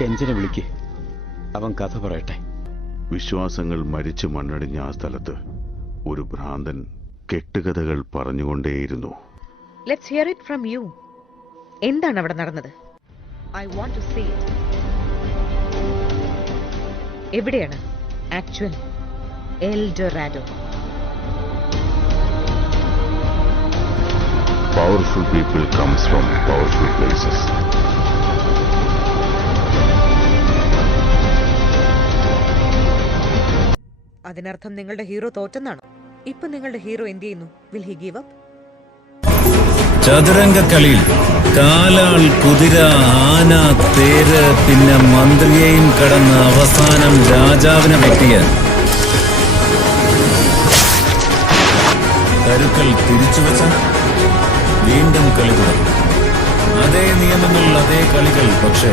കെഞ്ചനെ വിളിക്ക്, അവൻ കഥ പറയട്ടെ. വിശ്വാസങ്ങൾ മരിച്ചു മണ്ണടിഞ്ഞ ആ സ്ഥലത്ത് ഒരു ഭ്രാന്തൻ കെട്ടുകഥകൾ പറഞ്ഞുകൊണ്ടേയിരുന്നു. Let's hear it from you. എന്താണ് അവിടെ നടന്നത്? I want to see it. എവിടെയാണ് actual Eldorado? Powerful people comes from powerful places. അതിനർത്ഥം നിങ്ങളുടെ ഹീറോ തോറ്റെന്നാണോ? ഇപ്പൊ നിങ്ങളുടെ ഹീറോ എന്ത് ചെയ്യുന്നു? Will he give up? ചതുരംഗക്കളിയിൽ കാലാൾ, കുതിര, ആന, തേര്, പിന്നെ മന്ത്രിയെയും കടന്ന് അവസാനം രാജാവിനെ വെട്ടിയ കരുക്കൾ തിരിച്ചുവച്ച വീണ്ടും കളി തുടങ്ങും. അതേ നിയമങ്ങൾ, അതേ കളികൾ, പക്ഷേ